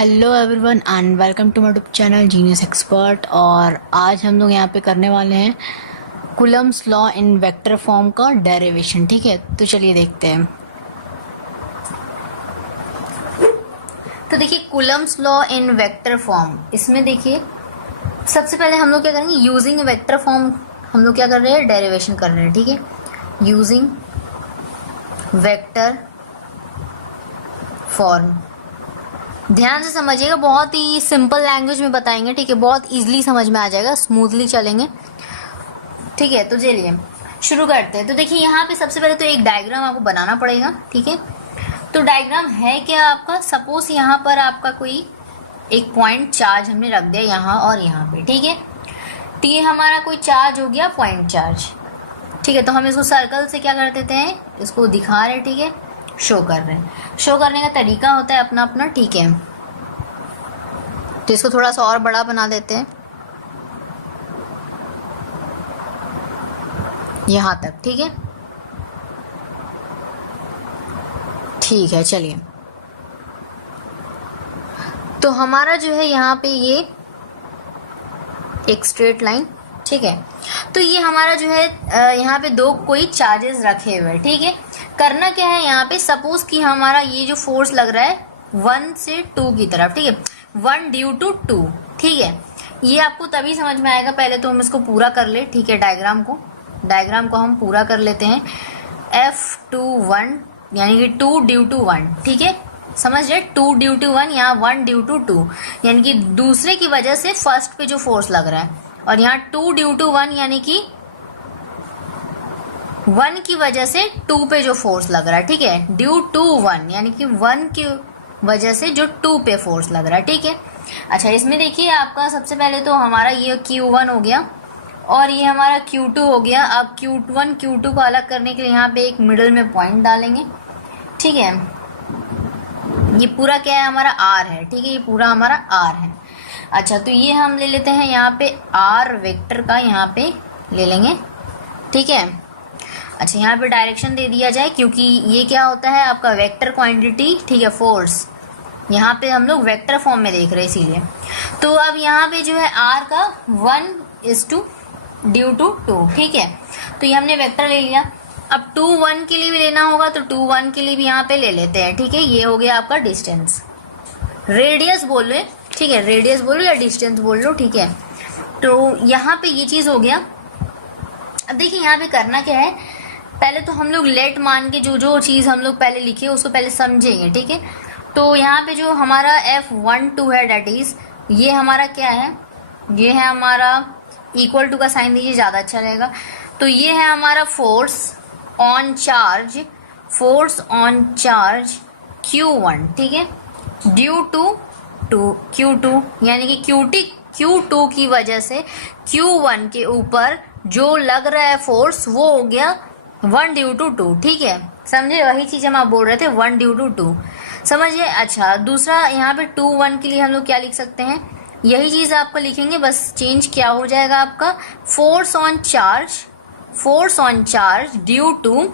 Hello everyone and welcome to my YouTube channel genius expert. और आज हम लोग यहाँ पे करने वाले हैं Coulomb's law in vector form का डेरिवेशन। ठीक है, तो चलिए देखते हैं। तो देखिए Coulomb's law in vector form, इसमें देखिए सबसे पहले हम लोग क्या करेंगे, यूजिंग वेक्टर फॉर्म हम लोग क्या कर रहे हैं, डेरिवेशन कर रहे हैं। ठीक है, यूजिंग वेक्टर फॉर्म। ध्यान से समझिएगा, बहुत ही सिंपल लैंग्वेज में बताएंगे। ठीक है, बहुत इजीली समझ में आ जाएगा, स्मूथली चलेंगे। ठीक है, तो चलिए शुरू करते हैं। तो देखिए यहाँ पे सबसे पहले तो एक डायग्राम आपको बनाना पड़ेगा। ठीक है, तो डायग्राम है क्या आपका, सपोज यहाँ पर आपका कोई एक पॉइंट चार्ज हमने रख दिया यहाँ और यहाँ पे। ठीक है, तो ये हमारा कोई चार्ज हो गया पॉइंट चार्ज। ठीक है, तो हम इसको सर्कल से क्या कर देते हैं, इसको दिखा रहे हैं। ठीक है, शो कर रहे हैं। शो करने का तरीका होता है अपना अपना। ठीक है, तो इसको थोड़ा सा और बड़ा बना देते हैं यहां तक। ठीक है, ठीक है, चलिए। तो हमारा जो है यहाँ पे ये एक स्ट्रेट लाइन। ठीक है, तो ये हमारा जो है यहाँ पे दो कोई चार्जेस रखे हुए। ठीक है, करना क्या है यहाँ पे, सपोज कि हमारा ये जो फोर्स लग रहा है 1 से 2 की तरफ। ठीक है, 1 ड्यू टू 2। ठीक है, ये आपको तभी समझ में आएगा, पहले तो हम इसको पूरा कर ले। ठीक है, डायग्राम को हम पूरा कर लेते हैं। F21 यानी कि 2 ड्यू टू 1। ठीक है, समझ रहे, 2 ड्यू टू 1, यहाँ 1 ड्यू टू 2, यानी कि दूसरे की वजह से फर्स्ट पे जो फोर्स लग रहा है, और यहाँ 2 ड्यू टू 1 यानी कि 1 की वजह से 2 पे जो फोर्स लग रहा है। ठीक है, ड्यू टू 1 यानी कि 1 की वजह से जो 2 पे फोर्स लग रहा है। ठीक है, अच्छा इसमें देखिए आपका सबसे पहले तो हमारा ये Q1 हो गया और ये हमारा Q2 हो गया। अब Q1 Q2 को अलग करने के लिए यहाँ पे एक मिडल में पॉइंट डालेंगे। ठीक है, ये पूरा क्या है, हमारा R है। ठीक है, ये पूरा हमारा R है। अच्छा, तो ये हम ले लेते हैं यहाँ पे R वेक्टर का, यहाँ पे ले लेंगे। ठीक है, अच्छा यहाँ पे डायरेक्शन दे दिया जाए, क्योंकि ये क्या होता है आपका वेक्टर क्वांटिटी। ठीक है, फोर्स यहाँ पे हम लोग वेक्टर फॉर्म में देख रहे हैं, इसीलिए। तो अब यहाँ पे जो है R का 1:2 ड्यू टू 2। ठीक है, तो ये हमने वेक्टर ले लिया। अब 2 1 के लिए भी लेना होगा, तो 2 1 के लिए भी यहाँ पे ले लेते हैं। ठीक है, ये हो गया आपका डिस्टेंस, रेडियस बोल लो। ठीक है, रेडियस बोलो या डिस्टेंस बोल लो। ठीक है, तो यहाँ पे ये चीज हो गया। अब देखिए यहाँ पे करना क्या है, पहले तो हम लोग लेट मान के जो चीज हम लोग पहले लिखे उसको पहले समझेंगे। ठीक है, तो यहाँ पे जो हमारा F12 है, डेट इज ये हमारा क्या है, ये है हमारा इक्वल टू का साइन दीजिए, ज्यादा अच्छा रहेगा। तो ये है हमारा फोर्स ऑन चार्ज Q1। ठीक है, ड्यू टू Q2 यानी कि Q2 की वजह से Q1 के ऊपर जो लग रहा है फोर्स वो हो गया 1 ड्यू टू 2। ठीक है, समझे, वही चीज हम आप बोल रहे थे, 1 ड्यू टू 2, समझिए। अच्छा, दूसरा यहाँ पे 2 1 के लिए हम लोग क्या लिख सकते हैं, यही चीज आपको लिखेंगे, बस चेंज क्या हो जाएगा आपका, force on charge due to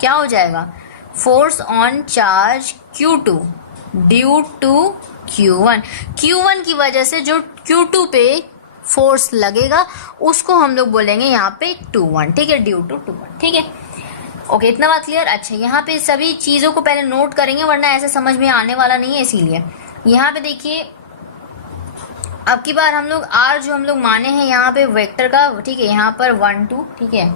क्या हो जाएगा, force on charge Q2 due to Q1 की वजह से जो Q2 पे फोर्स लगेगा उसको हम लोग बोलेंगे यहाँ पे 2 1। ठीक है, ड्यू टू 2 1। ठीक है, ओके, इतना बात क्लियर। अच्छा, यहाँ पे सभी चीजों को पहले नोट करेंगे, वरना ऐसे समझ में आने वाला नहीं है, इसीलिए यहाँ पे देखिए अब की बार हम लोग R जो हम लोग माने हैं यहाँ पे वेक्टर का। ठीक है, यहाँ पर 1 2। ठीक है,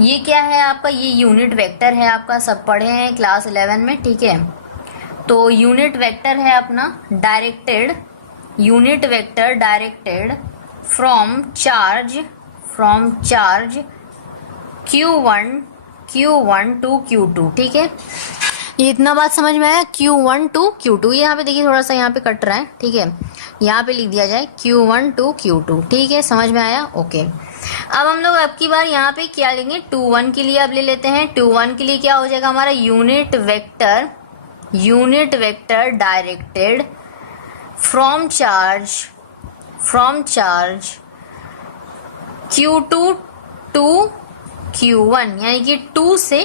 ये क्या है आपका, ये यूनिट वेक्टर है आपका, सब पढ़े हैं क्लास 11 में। ठीक है, तो यूनिट वेक्टर है अपना directed from charge Q1 to Q2। ठीक है, ये इतना बात समझ में आया, Q1 टू Q2। यहाँ पे देखिए थोड़ा सा यहाँ पे कट रहा है। ठीक है, यहाँ पे लिख दिया जाए Q1 टू Q2। ठीक है, समझ में आया, ओके। अब हम लोग अब की बार यहाँ पे क्या लेंगे, 2 1 के लिए अब ले लेते हैं। 2 1 के लिए क्या हो जाएगा हमारा, unit vector directed from charge Q2 to Q1, यानी कि 2 से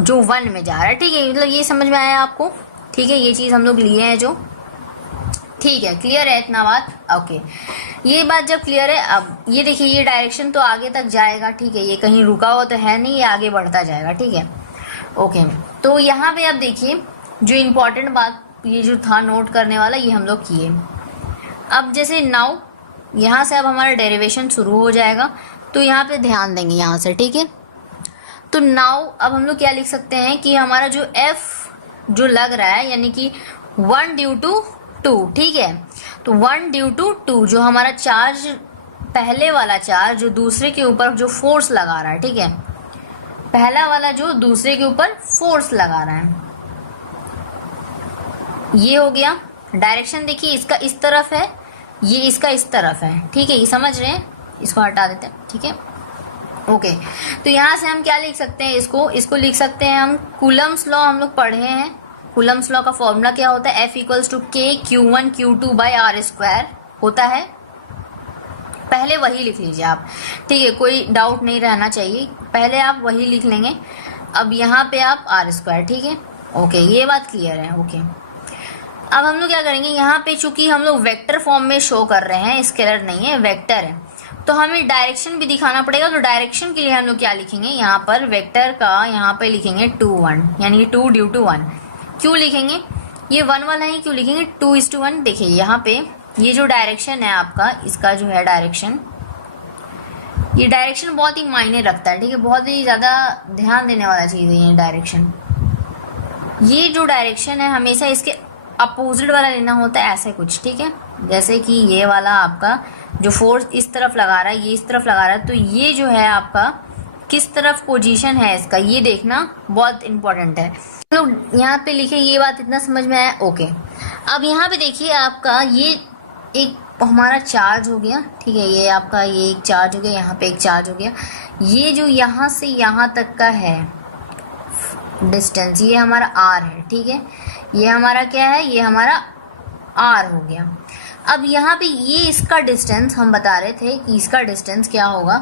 जो 1 में जा रहा है। ठीक है, मतलब ये समझ में आया आपको। ठीक है, ये चीज हम लोग लिए हैं जो ठीक है, क्लियर है इतना बात? ओके, ये बात जब क्लियर है, अब ये देखिए ये डायरेक्शन तो आगे तक जाएगा, ठीक है, ये कहीं रुका हुआ तो है नहीं, ये आगे बढ़ता जाएगा, ठीक है। ओके, तो यहाँ पे आप देखिए जो इम्पोर्टेंट बात ये जो था नोट करने वाला, ये हम लोग किए। अब जैसे नाउ यहाँ से अब हमारा डेरिवेशन शुरू हो जाएगा, तो यहाँ पे ध्यान देंगे यहाँ से, ठीक है। तो नाउ अब हम लोग क्या लिख सकते हैं कि हमारा जो एफ जो लग रहा है यानी कि 1 ड्यू टू 2, ठीक है। तो 1 ड्यू टू 2 जो हमारा चार्ज, पहले वाला चार्ज जो दूसरे के ऊपर जो फोर्स लगा रहा है, ठीक है, पहला वाला जो दूसरे के ऊपर फोर्स लगा रहा है, ये हो गया। डायरेक्शन देखिए इसका इस तरफ है, ये इसका इस तरफ है, ठीक है, ये समझ रहे हैं? इसको हटा देते हैं, ठीक है। ओके, तो यहाँ से हम क्या लिख सकते हैं, इसको लिख सकते हैं हम कूलम्स लॉ, हम लोग पढ़े हैं। कूलम्स लॉ का फॉर्मूला क्या होता है? F equals to K Q1 Q2 by R square होता है। पहले वही लिख लीजिए आप, ठीक है, कोई डाउट नहीं रहना चाहिए, पहले आप वही लिख लेंगे। अब यहाँ पे आप आर स्क्वायर, ठीक है। ओके, ये बात क्लियर है। ओके, अब हम लोग क्या करेंगे, यहाँ पे चूंकि हम लोग वेक्टर फॉर्म में शो कर रहे हैं, स्केलर नहीं है, वेक्टर है, तो हमें डायरेक्शन भी दिखाना पड़ेगा। तो डायरेक्शन के लिए हम लोग क्या लिखेंगे, यहाँ पर वेक्टर का यहाँ पे लिखेंगे 2 1, यानी कि 2 ड्यू टू 1। क्यों लिखेंगे, ये 1 वाला है, क्यों लिखेंगे 2:1? देखिए यहाँ पे ये जो डायरेक्शन है आपका, इसका जो है डायरेक्शन, ये डायरेक्शन बहुत ही मायने रखता है, ठीक है, बहुत ही ज्यादा ध्यान देने वाला चीज है ये डायरेक्शन। ये जो डायरेक्शन है हमेशा इसके अपोजिट वाला लेना होता है, ऐसे कुछ, ठीक है। जैसे कि ये वाला आपका जो फोर्स इस तरफ लगा रहा है, ये इस तरफ लगा रहा है, तो ये जो है आपका किस तरफ पोजीशन है इसका, ये देखना बहुत इंपॉर्टेंट है। तो यहाँ पे लिखे, ये बात इतना समझ में आया? ओके, अब यहाँ पे देखिए आपका ये एक हमारा चार्ज हो गया, ठीक है, ये आपका ये एक चार्ज हो गया, यहाँ पे एक चार्ज हो गया। ये जो यहाँ से यहाँ तक का है डिस्टेंस, ये हमारा आर है, ठीक है, ये हमारा क्या है, ये हमारा आर हो गया। अब यहाँ पे ये इसका डिस्टेंस हम बता रहे थे कि इसका डिस्टेंस क्या होगा,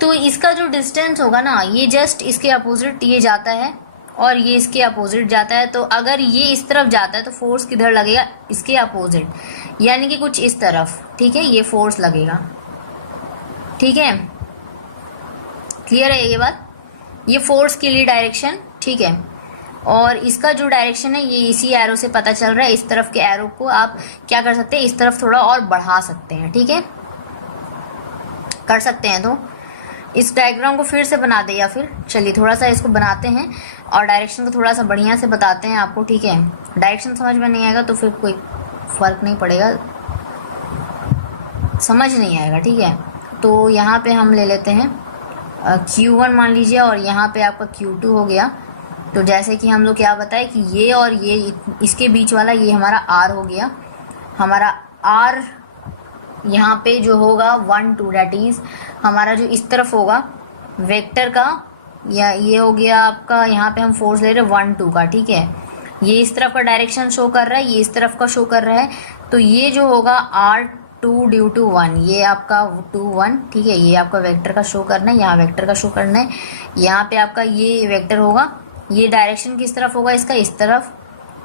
तो इसका जो डिस्टेंस होगा ना, ये जस्ट इसके अपोजिट ये जाता है और ये इसके अपोजिट जाता है। तो अगर ये इस तरफ जाता है तो फोर्स किधर लगेगा, इसके अपोजिट, यानी कि कुछ इस तरफ, ठीक है, ये फोर्स लगेगा, ठीक है। क्लियर है ये बात? ये फोर्स के लिए डायरेक्शन, ठीक है। और इसका जो डायरेक्शन है ये इसी एरो से पता चल रहा है। इस तरफ के एरो को आप क्या कर सकते हैं, इस तरफ थोड़ा और बढ़ा सकते हैं, ठीक है, कर सकते हैं। तो इस डायग्राम को फिर से बना दे, या फिर चलिए थोड़ा सा इसको बनाते हैं और डायरेक्शन को थोड़ा सा बढ़िया से बताते हैं आपको, ठीक है। डायरेक्शन समझ में नहीं आएगा तो फिर कोई फर्क नहीं पड़ेगा, समझ नहीं आएगा, ठीक है। तो यहाँ पे हम ले लेते हैं Q1 मान लीजिए, और यहाँ पे आपका Q2 हो गया। तो जैसे कि हम लोग क्या बताए कि ये और ये इसके बीच वाला ये हमारा R हो गया। हमारा R यहाँ पे जो होगा 1 2, डैट इज हमारा जो इस तरफ होगा वेक्टर का, या ये हो गया आपका, यहाँ पे हम फोर्स ले रहे हैं 1 2 का, ठीक है। ये इस तरफ का डायरेक्शन शो कर रहा है, ये इस तरफ का शो कर रहा है। तो ये जो होगा R2 ड्यू टू 1, ये आपका 2 1, ठीक है, ये आपका वेक्टर का शो करना है, यहाँ वेक्टर का शो करना है। यहाँ पे आपका ये वेक्टर होगा, ये डायरेक्शन किस तरफ होगा, इसका इस तरफ,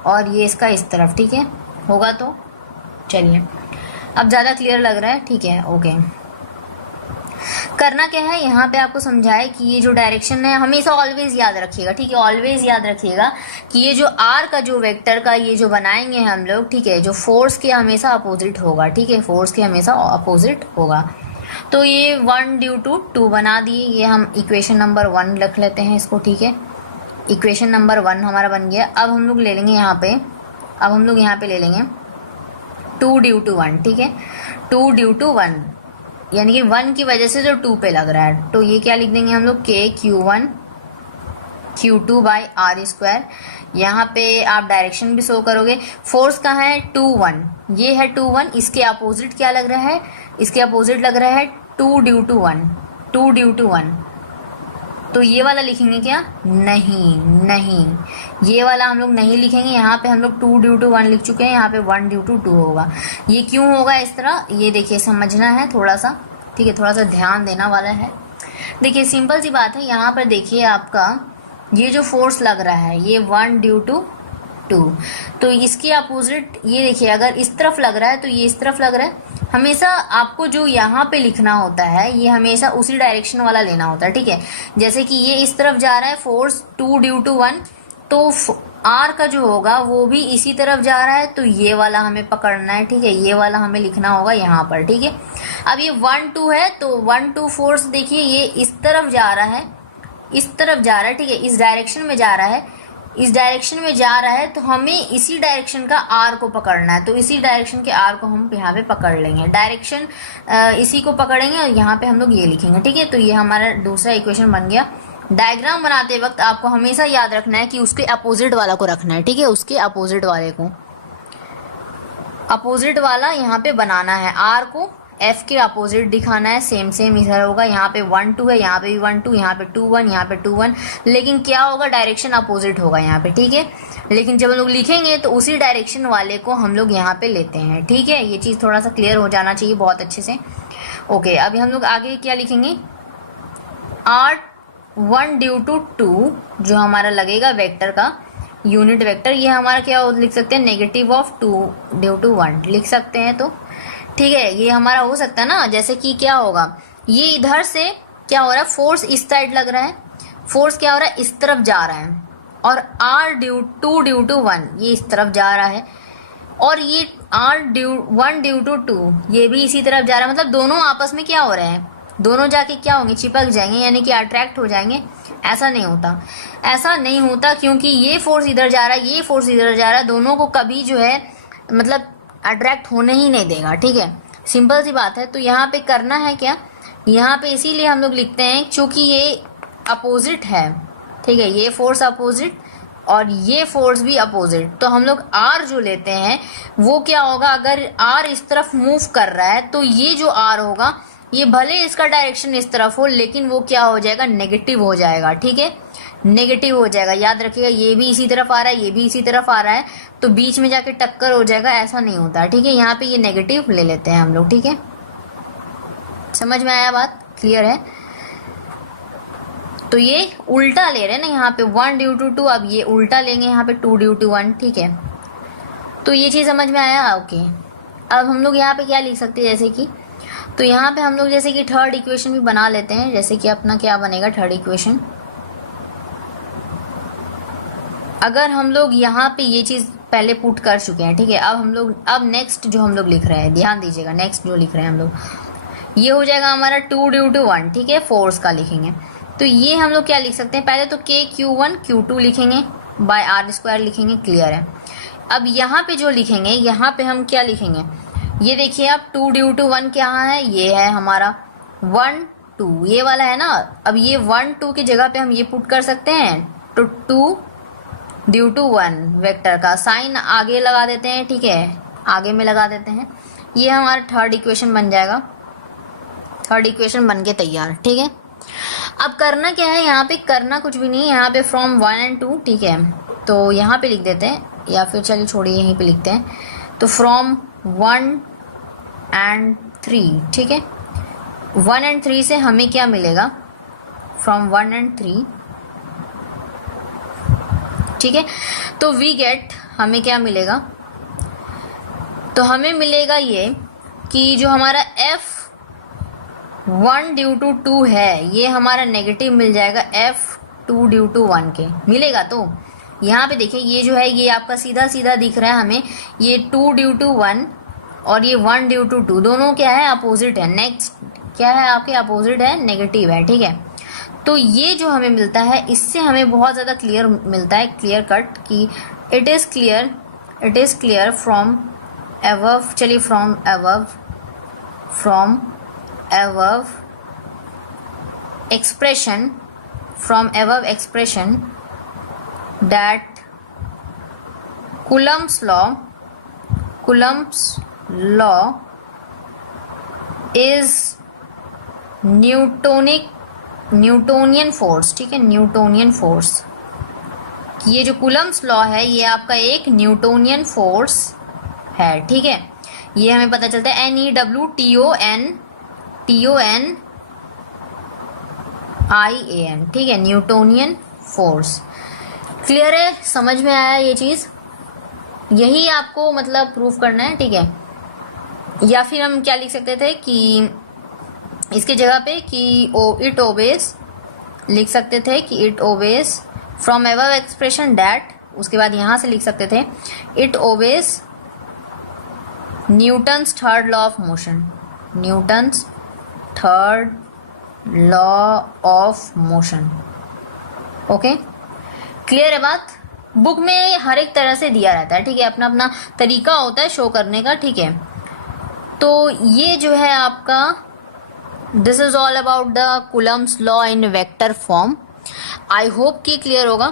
और ये इसका इस तरफ, ठीक है, होगा। तो चलिए अब ज़्यादा क्लियर लग रहा है, ठीक है। ओके, करना क्या है, यहाँ पे आपको समझाए कि ये जो डायरेक्शन है हमेशा ऑलवेज याद रखिएगा, ठीक है, ऑलवेज याद रखिएगा कि ये जो आर का जो वेक्टर का ये जो बनाएंगे हम लोग, ठीक है, जो फोर्स के हमेशा अपोजिट होगा, ठीक है, फोर्स के हमेशा अपोजिट होगा। तो ये 1 ड्यू टू 2 बना दिए, ये हम इक्वेशन नंबर 1 लिख लेते हैं इसको, ठीक है। इक्वेशन नंबर 1 हमारा बन गया। अब हम लोग ले लेंगे यहाँ पे, अब हम लोग यहाँ पे ले लेंगे 2 ड्यू टू 1, ठीक है, 2 ड्यू टू 1, यानी कि 1 की वजह से जो 2 पे लग रहा है, तो ये क्या लिख देंगे हम लोग, K Q1 Q2 by R square. यहाँ पे आप डायरेक्शन भी शो करोगे। फोर्स कहाँ है, 2 1, ये है 2 1, इसके अपोजिट क्या लग रहा है, इसके अपोजिट लग रहा है 2 ड्यू टू 1, 2 ड्यू टू 1। तो ये वाला लिखेंगे क्या, नहीं, ये वाला हम लोग नहीं लिखेंगे। यहाँ पे हम लोग 2 ड्यू टू 1 लिख चुके हैं, यहाँ पे 1 ड्यू टू 2 होगा। ये क्यों होगा इस तरह, ये देखिए समझना है थोड़ा सा, ठीक है, थोड़ा सा ध्यान देना वाला है। देखिए सिंपल सी बात है, यहाँ पर देखिए आपका ये जो फोर्स लग रहा है ये 1 ड्यू टू 2। तो इसकी अपोजिट ये देखिए, अगर इस तरफ लग रहा है तो ये इस तरफ लग रहा है। हमेशा आपको जो यहाँ पे लिखना होता है ये हमेशा उसी डायरेक्शन वाला लेना होता है, ठीक है। जैसे कि ये इस तरफ जा रहा है फोर्स 2 ड्यू टू 1, तो आर का जो होगा वो भी इसी तरफ जा रहा है, तो ये वाला हमें पकड़ना है, ठीक है। ये वाला हमें लिखना होगा यहाँ पर, ठीक है। अब ये 1 2 है तो 1 2 फोर्स देखिए ये इस तरफ जा रहा है, इस तरफ जा रहा है, ठीक है। इस डायरेक्शन में जा रहा है, इस डायरेक्शन में जा रहा है, तो हमें इसी डायरेक्शन का आर को पकड़ना है। तो इसी डायरेक्शन के आर को हम यहाँ पे पकड़ लेंगे, डायरेक्शन इसी को पकड़ेंगे और यहाँ पे हम लोग ये लिखेंगे, ठीक है। तो ये हमारा दूसरा इक्वेशन बन गया। डायग्राम बनाते वक्त आपको हमेशा याद रखना है कि उसके अपोजिट वाला को रखना है, ठीक है। उसके अपोजिट वाले को, अपोजिट वाला यहाँ पे बनाना है। आर को एफ के अपोजिट दिखाना है, सेम सेम इधर होगा। यहाँ पे 1 2 है, यहाँ पे भी 1 2, यहाँ पे 2 1, यहाँ पे 2 1, लेकिन क्या होगा, डायरेक्शन अपोजिट होगा यहाँ पे, ठीक है। लेकिन जब हम लोग लिखेंगे तो उसी डायरेक्शन वाले को हम लोग यहाँ पे लेते हैं, ठीक है। ये चीज़ थोड़ा सा क्लियर हो जाना चाहिए बहुत अच्छे से। ओके, अभी हम लोग आगे क्या लिखेंगे, आर 1 ड्यू टू 2 जो हमारा लगेगा वेक्टर का यूनिट वेक्टर, ये हमारा क्या लिख सकते हैं, नेगेटिव ऑफ 2 ड्यू टू 1 लिख सकते हैं। तो ठीक है, ये हमारा हो सकता है ना। जैसे कि क्या होगा, ये इधर से क्या हो रहा है, फोर्स इस साइड लग रहा है, फोर्स क्या हो रहा है, इस तरफ जा रहा है, और आर 2 ड्यू टू 1 ये इस तरफ जा रहा है, और ये आर 1 ड्यू टू 2 ये भी इसी तरफ जा रहा है। मतलब दोनों आपस में क्या हो रहे हैं, दोनों जाके क्या होंगे, चिपक जाएंगे, यानी कि अट्रैक्ट हो जाएंगे। ऐसा नहीं होता, ऐसा नहीं होता, क्योंकि ये फोर्स इधर जा रहा है, ये फोर्स इधर जा रहा है, दोनों को कभी जो है मतलब अट्रैक्ट होने ही नहीं देगा, ठीक है। सिंपल सी बात है। तो यहाँ पे करना है क्या, यहाँ पे इसीलिए हम लोग लिखते हैं क्योंकि ये अपोजिट है, ठीक है। ये फोर्स अपोजिट और ये फोर्स भी अपोजिट, तो हम लोग आर जो लेते हैं वो क्या होगा, अगर आर इस तरफ मूव कर रहा है तो ये जो आर होगा ये भले इसका डायरेक्शन इस तरफ हो, लेकिन वो क्या हो जाएगा, नेगेटिव हो जाएगा, ठीक है। नेगेटिव हो जाएगा, याद रखिएगा। ये भी इसी तरफ आ रहा है, ये भी इसी तरफ आ रहा है, तो बीच में जाके टक्कर हो जाएगा, ऐसा नहीं होता, ठीक है। यहाँ पे ये नेगेटिव ले लेते हैं हम लोग, ठीक है। समझ में आया बात, क्लियर है। तो ये उल्टा ले रहे हैं ना, यहाँ पे 1 ड्यू टू 2, अब ये उल्टा लेंगे यहाँ पे 2 ड्यू टू 1, ठीक है। तो ये चीज़ समझ में आया, ओके। अब हम लोग यहाँ पे क्या लिख सकते हैं, जैसे कि तो यहाँ पे हम लोग जैसे कि थर्ड इक्वेशन भी बना लेते हैं। जैसे कि अपना क्या बनेगा थर्ड इक्वेशन, अगर हम लोग यहाँ पे ये चीज़ पहले पुट कर चुके हैं, ठीक है। अब हम लोग अब नेक्स्ट जो हम लोग लिख रहे हैं, ध्यान दीजिएगा, नेक्स्ट जो लिख रहे हैं हम लोग, ये हो जाएगा हमारा 2 ड्यू टू 1, ठीक है, फोर्स का लिखेंगे। तो ये हम लोग क्या लिख सकते हैं, पहले तो k q1 q2 लिखेंगे, बाय r² लिखेंगे, क्लियर है। अब यहाँ पे जो लिखेंगे, यहाँ पे हम क्या लिखेंगे, ये देखिए अब 2 ड्यू टू 1 क्या है, ये है हमारा 1 2, ये वाला है ना। अब ये 1 2 की जगह पे हम ये पुट कर सकते हैं, तो 2 ड्यू टू 1 वेक्टर का साइन आगे लगा देते हैं, ठीक है, आगे में लगा देते हैं। ये हमारा थर्ड इक्वेशन बन जाएगा, थर्ड इक्वेशन बन के तैयार, ठीक है। अब करना क्या है, यहाँ पे करना कुछ भी नहीं है, यहाँ पे फ्रॉम 1 and 2, ठीक है। तो यहाँ पे लिख देते हैं, या फिर चलिए छोड़िए यहीं पे लिखते हैं। तो फ्रॉम 1 and 3, ठीक है। 1 and 3 से हमें क्या मिलेगा, फ्रॉम 1 and 3, ठीक है। तो वी गेट, हमें क्या मिलेगा, तो हमें मिलेगा ये कि जो हमारा F1 ड्यू टू 2 है, ये हमारा नेगेटिव मिल जाएगा F2 ड्यू टू 1 के मिलेगा। तो यहाँ पे देखिए ये जो है ये आपका सीधा सीधा दिख रहा है हमें, ये 2 ड्यू टू 1 और ये 1 ड्यू टू 2, दोनों क्या है, अपोजिट है। नेक्स्ट क्या है आपके, अपोजिट है, नेगेटिव है, ठीक है। तो ये जो हमें मिलता है, इससे हमें बहुत ज़्यादा क्लियर मिलता है, क्लियर कट, कि it is clear from above, चलिए from above expression that Coulomb's law is Newtonian force, ठीक है, न्यूटोनियन फोर्स। ये जो Coulomb's लॉ है ये आपका एक न्यूटोनियन फोर्स है, ठीक है। ये हमें पता चलता है NEWTONIAN, ठीक है, न्यूटोनियन फोर्स। क्लियर है, समझ में आया ये चीज़, यही आपको मतलब प्रूफ करना है, ठीक है। या फिर हम क्या लिख सकते थे कि इसके जगह पे कि इट ओबेज लिख सकते थे कि it obeys from above expression that, उसके बाद यहां से लिख सकते थे it obeys Newton's third law of motion, Newton's third law of motion. Okay, clear है बात। बुक में हर एक तरह से दिया रहता है, ठीक है, अपना अपना तरीका होता है शो करने का, ठीक है। तो ये जो है आपका this is all about the Coulomb's law in vector form. I hope कि क्लियर होगा,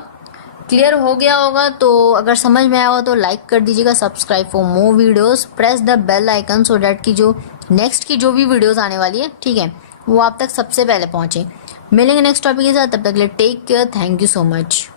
क्लियर हो गया होगा। तो अगर समझ में आया हो तो लाइक कर दीजिएगा, subscribe for more videos, press the bell icon so that की जो नेक्स्ट की जो भी वीडियोस आने वाली है, ठीक है, वो आप तक सबसे पहले पहुंचे। मिलेंगे नेक्स्ट टॉपिक के साथ, तब तक के लिए take care, thank you so much.